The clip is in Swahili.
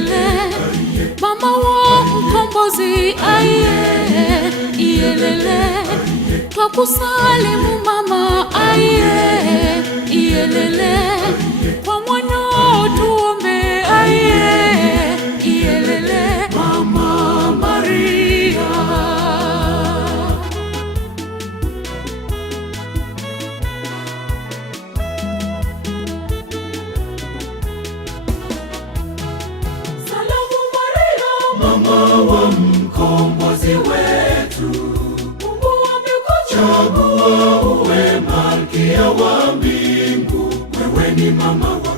iyelele, mama wa mkombozi, aye, iyelele, twakusalimu mama, aye, iyelele, kwa mwana tuombe, aye, iyelele, Mama Maria. Salamu Maria, mama wa mkombozi wetu, Mungu amekuchagua uwe malkia wa mbingu, wewe ni mama wa